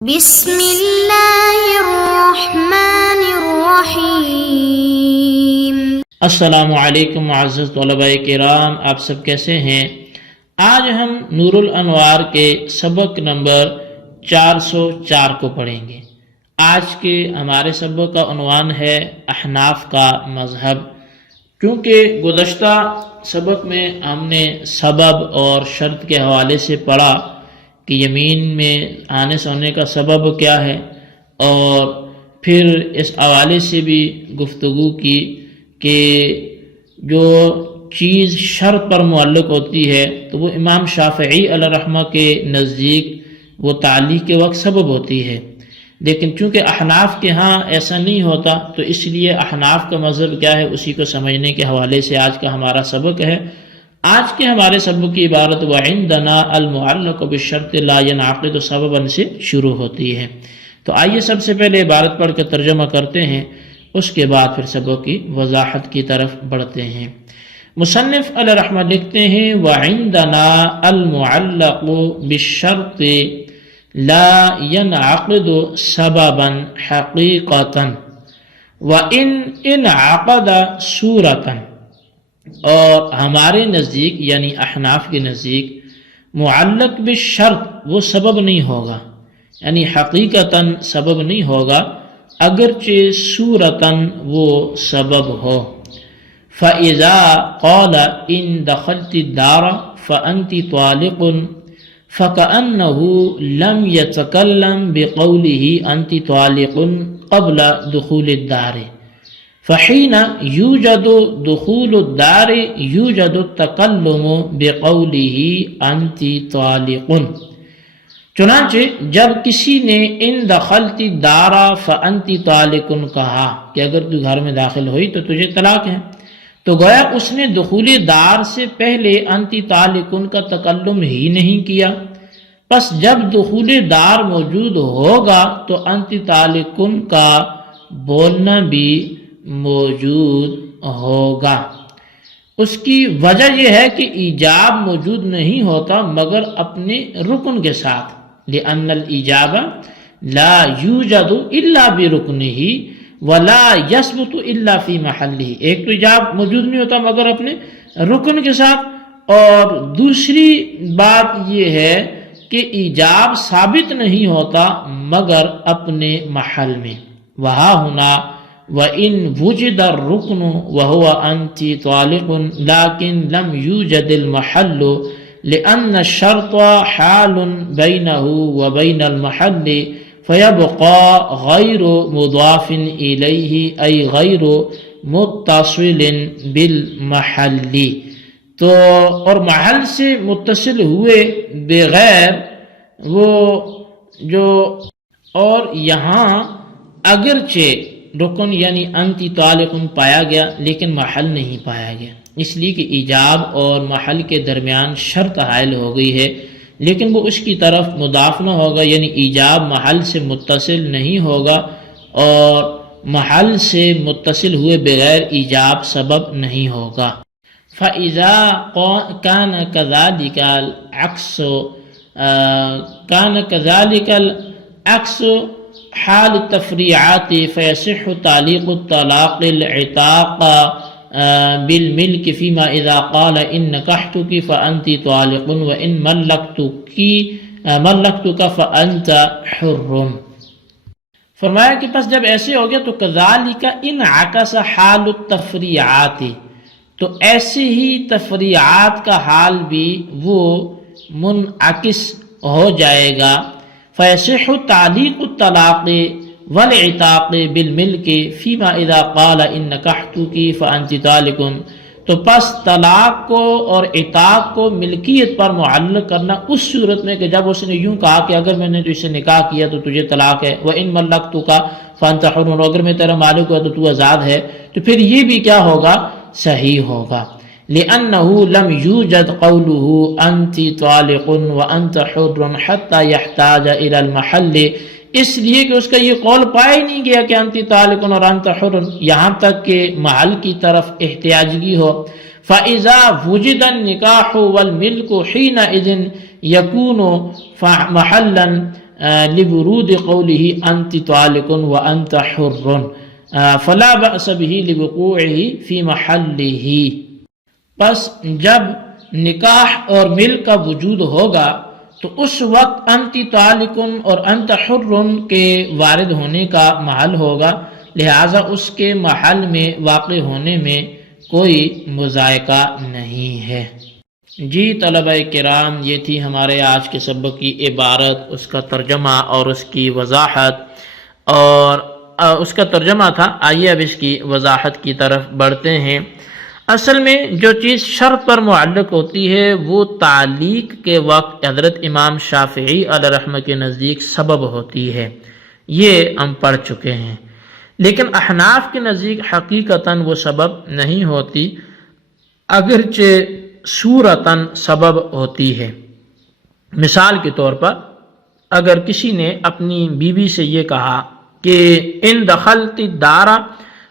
بسم اللہ الرحمن الرحیم۔ السلام علیکم معزز طلباء کرام، آپ سب کیسے ہیں؟ آج ہم نور الانوار کے سبق نمبر 404 کو پڑھیں گے۔ آج کے ہمارے سبق کا عنوان ہے احناف کا مذہب۔ کیونکہ گزشتہ سبق میں ہم نے سبب اور شرط کے حوالے سے پڑھا کہ یمین میں آنے سے ہونے کا سبب کیا ہے، اور پھر اس حوالے سے بھی گفتگو کی کہ جو چیز شرط پر معلق ہوتی ہے تو وہ امام شافعی علیہ الرحمہ کے نزدیک وہ تعلیق کے وقت سبب ہوتی ہے، لیکن چونکہ احناف کے ہاں ایسا نہیں ہوتا تو اس لیے احناف کا مذہب کیا ہے اسی کو سمجھنے کے حوالے سے آج کا ہمارا سبق ہے۔ آج کے ہمارے سبق کی عبارت وعندنا المعلق بالشرط لا ينعقد سببا سے شروع ہوتی ہے۔ تو آئیے سب سے پہلے عبارت پڑھ کے ترجمہ کرتے ہیں، اس کے بعد پھر سبق کی وضاحت کی طرف بڑھتے ہیں۔ مصنف علیہ رحمہ لکھتے ہیں وعندنا المعلق بالشرط لا ينعقد سببا حقیقتا وان انعقد صورتا، اور ہمارے نزدیک یعنی احناف کے نزدیک معلق بالشرط وہ سبب نہیں ہوگا، یعنی حقیقتاً سبب نہیں ہوگا اگرچہ صورتاً وہ سبب ہو۔ فَإِذَا قَالَ إِن دَخَلْتِ الدَّارَ فَأَنْتِ طَالِقٌ فَكَأَنَّهُ لَمْ يَتَكَلَّمْ بِقَوْلِهِ أَنْتِ طَالِقٌ قَبْلَ دُخُولِ الدَّارِ فحين يوجد دخول الدار يوجد التكلم بقوله انت طالق۔ چنانچہ جب کسی نے ان دخلت الدار فانت طالق کہا کہ اگر تو گھر میں داخل ہوئی تو تجھے طلاق ہے، تو گویا اس نے دخول دار سے پہلے انت طالق کا تکلم ہی نہیں کیا، پس جب دخول دار موجود ہوگا تو انت طالق کا بولنا بھی موجود ہوگا۔ اس کی وجہ یہ ہے کہ ایجاب موجود نہیں ہوتا مگر اپنے رکن کے ساتھ، لأن الایجاب لا یوجد الا برکنہ ولا یثبت الا فی محلہ۔ ایک تو ایجاب موجود نہیں ہوتا مگر اپنے رکن کے ساتھ، اور دوسری بات یہ ہے کہ ایجاب ثابت نہیں ہوتا مگر اپنے محل میں۔ وہاں ہونا وَإِن وُجِدَ الرُّكْنُ وَهُوَ أَنْتِ طَالِقٌ لَكِنْ لَمْ يُوجَدِ الْمَحَلُّ لِأَنَّ الشَّرْطَ حَالٌ بَيْنَهُ وَبَيْنَ الْمَحَلِّ فَيَبْقَى غَيْرُ مُضَافٍ إِلَيْهِ أي غَيْرُ مُتَّصِلٍ بِالْمَحَلِّ۔ تو اور محل سے متصل ہوئے بغیر وہ جو، اور یہاں اگرچہ رکن یعنی انتی طالق پایا گیا لیکن محل نہیں پایا گیا، اس لیے کہ ایجاب اور محل کے درمیان شرط حائل ہو گئی ہے، لیکن وہ اس کی طرف مضاف نہ ہوگا، یعنی ایجاب محل سے متصل نہیں ہوگا اور محل سے متصل ہوئے بغیر ایجاب سبب نہیں ہوگا۔ فَإِذَا كَانَ كَذَلِكَ الْعَكْسُ حال التفریعات فیصح تعلیق الطلاق العتاق بالملک فیما اذا قال ان نکحتک فانت طالق وان ملکتک فانت حر۔ فرمایا کہ پس جب ایسے ہو گیا تو کذالک انعکس حال التفریعات، تو ایسے ہی تفریعات کا حال بھی وہ منعکس ہو جائے گا۔ فیصح تعلیق الطلاق والعتاق بالملک فیما اذا قال ان نکحتک فانت طالق، تو پس طلاق کو اور عتاق کو ملکیت پر معلق کرنا اس صورت میں کہ جب اس نے یوں کہا کہ اگر میں نے تو اسے نکاح کیا تو تجھے طلاق ہے، وان ملکتک فانت حر، اگر میں تیرا مالک ہوا تو تو آزاد ہے، تو پھر یہ بھی کیا ہوگا؟ صحیح ہوگا۔ لأنه لم يوجد قوله أنت طالق وأنت حر حتى يحتاج إلى المحل، اس لیے کہ اس کا یہ قول پایا ہی نہیں گیا کہ انت طالق اور انت حر، یہاں تک کہ محل کی طرف احتیاجگی ہو۔ فإذا وجد النکاح والملک حينئذ يكون محلا لورود قوله انت طالق وانت حر فلا بأس به لوقوعه فی محله. پس جب نکاح اور مل کا وجود ہوگا تو اس وقت انتی طالقن اور انت حرن کے وارد ہونے کا محل ہوگا، لہٰذا اس کے محل میں واقع ہونے میں کوئی مذائقہ نہیں ہے. جی طلبہ کرام، یہ تھی ہمارے آج کے سبق کی عبارت، اس کا ترجمہ اور اس کی وضاحت، اور اس کا ترجمہ تھا. آئیے اب اس کی وضاحت کی طرف بڑھتے ہیں. اصل میں جو چیز شرط پر معلق ہوتی ہے وہ تعلیق کے وقت حضرت امام شافعی علیہ رحمہ کے نزدیک سبب ہوتی ہے، یہ ہم پڑھ چکے ہیں. لیکن احناف کے نزدیک حقیقتاً وہ سبب نہیں ہوتی، اگرچہ صورتاً سبب ہوتی ہے. مثال کے طور پر اگر کسی نے اپنی بیوی سے یہ کہا کہ ان دخلت الدار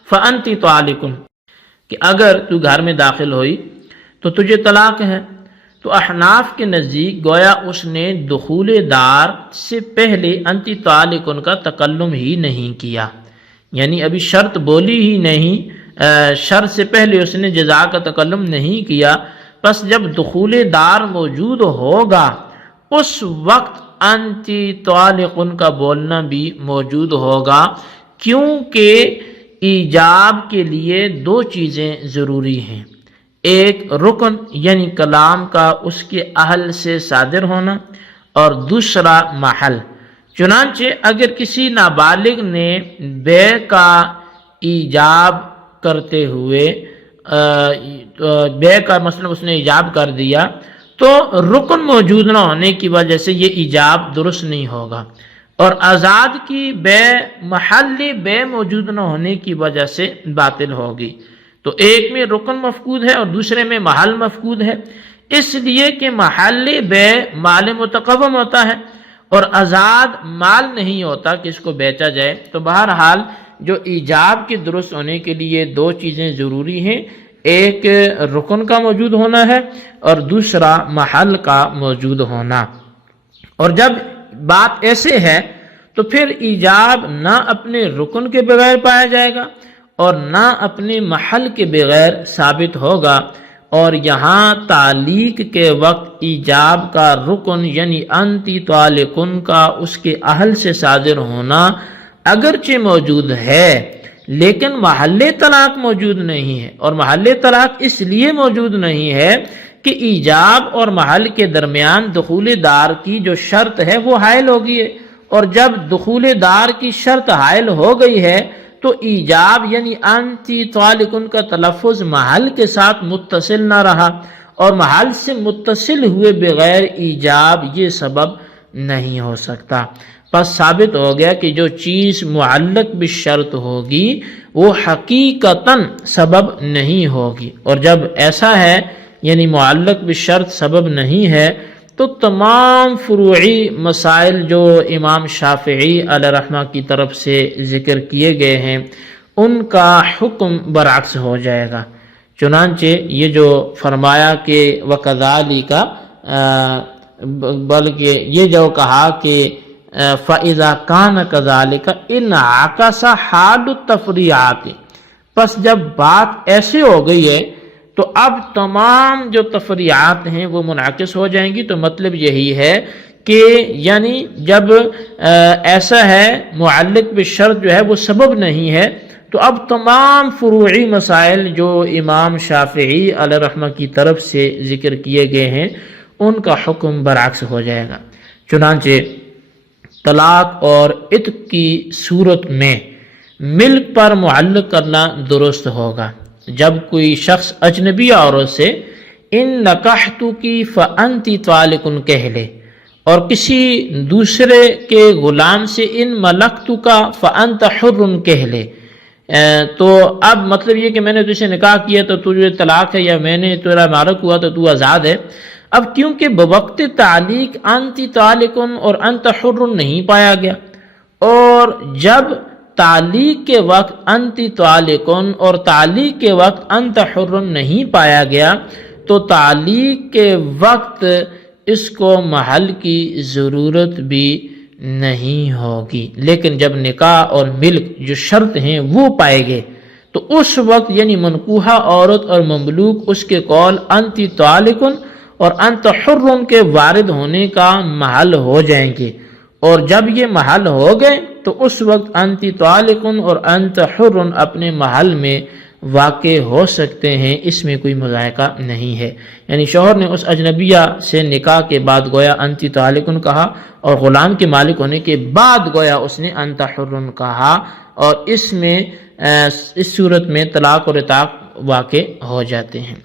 فانت طالق، کہ اگر تو گھر میں داخل ہوئی تو تجھے طلاق ہے، تو احناف کے نزدیک گویا اس نے دخول دار سے پہلے انتی طالقن کا تکلم ہی نہیں کیا، یعنی ابھی شرط بولی ہی نہیں، شرط سے پہلے اس نے جزا کا تکلم نہیں کیا. پس جب دخول دار موجود ہوگا اس وقت انتی طالقن کا بولنا بھی موجود ہوگا، کیونکہ ایجاب کے لیے دو چیزیں ضروری ہیں، ایک رکن یعنی کلام کا اس کے اہل سے صادر ہونا، اور دوسرا محل. چنانچہ اگر کسی نابالغ نے بے کا ایجاب کرتے ہوئے بے کا مثلا اس نے ایجاب کر دیا تو رکن موجود نہ ہونے کی وجہ سے یہ ایجاب درست نہیں ہوگا، اور آزاد کی بے محلی بے موجود نہ ہونے کی وجہ سے باطل ہوگی. تو ایک میں رکن مفقود ہے اور دوسرے میں محل مفقود ہے، اس لیے کہ محلی بے مال متقوم ہوتا ہے اور آزاد مال نہیں ہوتا کہ اس کو بیچا جائے. تو بہرحال جو ایجاب کے درست ہونے کے لیے دو چیزیں ضروری ہیں، ایک رکن کا موجود ہونا ہے اور دوسرا محل کا موجود ہونا. اور جب بات ایسے ہے تو پھر ایجاب نہ اپنے رکن کے بغیر پایا جائے گا اور نہ اپنے محل کے بغیر ثابت ہوگا. اور یہاں تعلیق کے وقت ایجاب کا رکن یعنی انتی طالقن کا اس کے اہل سے صادر ہونا اگرچہ موجود ہے لیکن محل طلاق موجود نہیں ہے، اور محل طلاق اس لیے موجود نہیں ہے کہ ایجاب اور محل کے درمیان دخول دار کی جو شرط ہے وہ حائل ہو گئی ہے، اور جب دخول دار کی شرط حائل ہو گئی ہے تو ایجاب یعنی انتی طالقن کا تلفظ محل کے ساتھ متصل نہ رہا، اور محل سے متصل ہوئے بغیر ایجاب یہ سبب نہیں ہو سکتا. پس ثابت ہو گیا کہ جو چیز معلق بالشرط ہوگی وہ حقیقتاً سبب نہیں ہوگی، اور جب ایسا ہے یعنی معلق بالشرط سبب نہیں ہے تو تمام فروعی مسائل جو امام شافعی علیہ رحمہ کی طرف سے ذکر کیے گئے ہیں ان کا حکم برعکس ہو جائے گا. چنانچہ یہ جو فرمایا کہ وَكَذَلِكَ، بلکہ یہ جو کہا کہ فَإِذَا كَانَ كَذَلِكَ انعكس حال التفریعات، پس جب بات ایسے ہو گئی ہے تو اب تمام جو تفریعات ہیں وہ منعکس ہو جائیں گی. تو مطلب یہی ہے کہ یعنی جب ایسا ہے معلق بالشرط جو ہے وہ سبب نہیں ہے تو اب تمام فروعی مسائل جو امام شافعی علیہ رحمہ کی طرف سے ذکر کیے گئے ہیں ان کا حکم برعکس ہو جائے گا. چنانچہ طلاق اور عتق کی صورت میں ملک پر معلق کرنا درست ہوگا. جب کوئی شخص اجنبی عورت سے ان نکحتکی فانتی طالقن کہہ لے اور کسی دوسرے کے غلام سے ان ملکتک فانت حر کہہ لے، تو اب مطلب یہ کہ میں نے تجھے نکاح کیا تو تجھے طلاق ہے، یا میں نے تیرا مالک ہوا تو تو آزاد ہے. اب کیونکہ بوقت تعلیق انتی طالقن اور انت حر نہیں پایا گیا، اور جب تعلیق کے وقت انتی طالقن اور تعلیق کے وقت انت حر نہیں پایا گیا تو تعلیق کے وقت اس کو محل کی ضرورت بھی نہیں ہوگی۔ لیکن جب نکاح اور ملک جو شرط ہیں وہ پائے گئے تو اس وقت یعنی منکوحہ عورت اور مملوک اس کے قول انت طالقن اور انت حر کے وارد ہونے کا محل ہو جائیں گے، اور جب یہ محل ہو گئے تو اس وقت انت طالقن اور انت حر اپنے محل میں واقع ہو سکتے ہیں، اس میں کوئی مذائقہ نہیں ہے۔ یعنی شوہر نے اس اجنبیہ سے نکاح کے بعد گویا انت طالقن کہا، اور غلام کے مالک ہونے کے بعد گویا اس نے انت حر کہا، اور اس میں اس صورت میں طلاق اور عتاق واقع ہو جاتے ہیں۔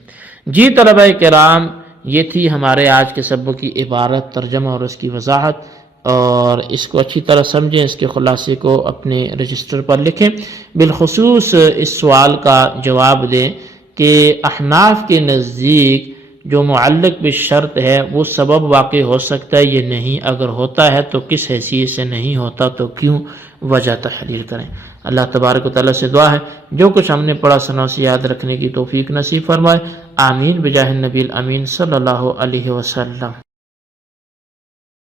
جی طلبہ کرام، یہ تھی ہمارے آج کے سبق کی عبارت، ترجمہ اور اس کی وضاحت، اور اس کو اچھی طرح سمجھیں، اس کے خلاصے کو اپنے رجسٹر پر لکھیں، بالخصوص اس سوال کا جواب دیں کہ احناف کے نزدیک جو معلق بالشرط ہے وہ سبب واقع ہو سکتا ہے یا نہیں، اگر ہوتا ہے تو کس حیثیت سے، نہیں ہوتا تو کیوں، وجہ تحریر کریں۔ اللہ تبارک و تعالیٰ سے دعا ہے جو کچھ ہم نے پڑھا سنا اسے یاد رکھنے کی توفیق نصیب فرمائے، آمین بجاہ النبی الامین صلی اللہ علیہ وسلم۔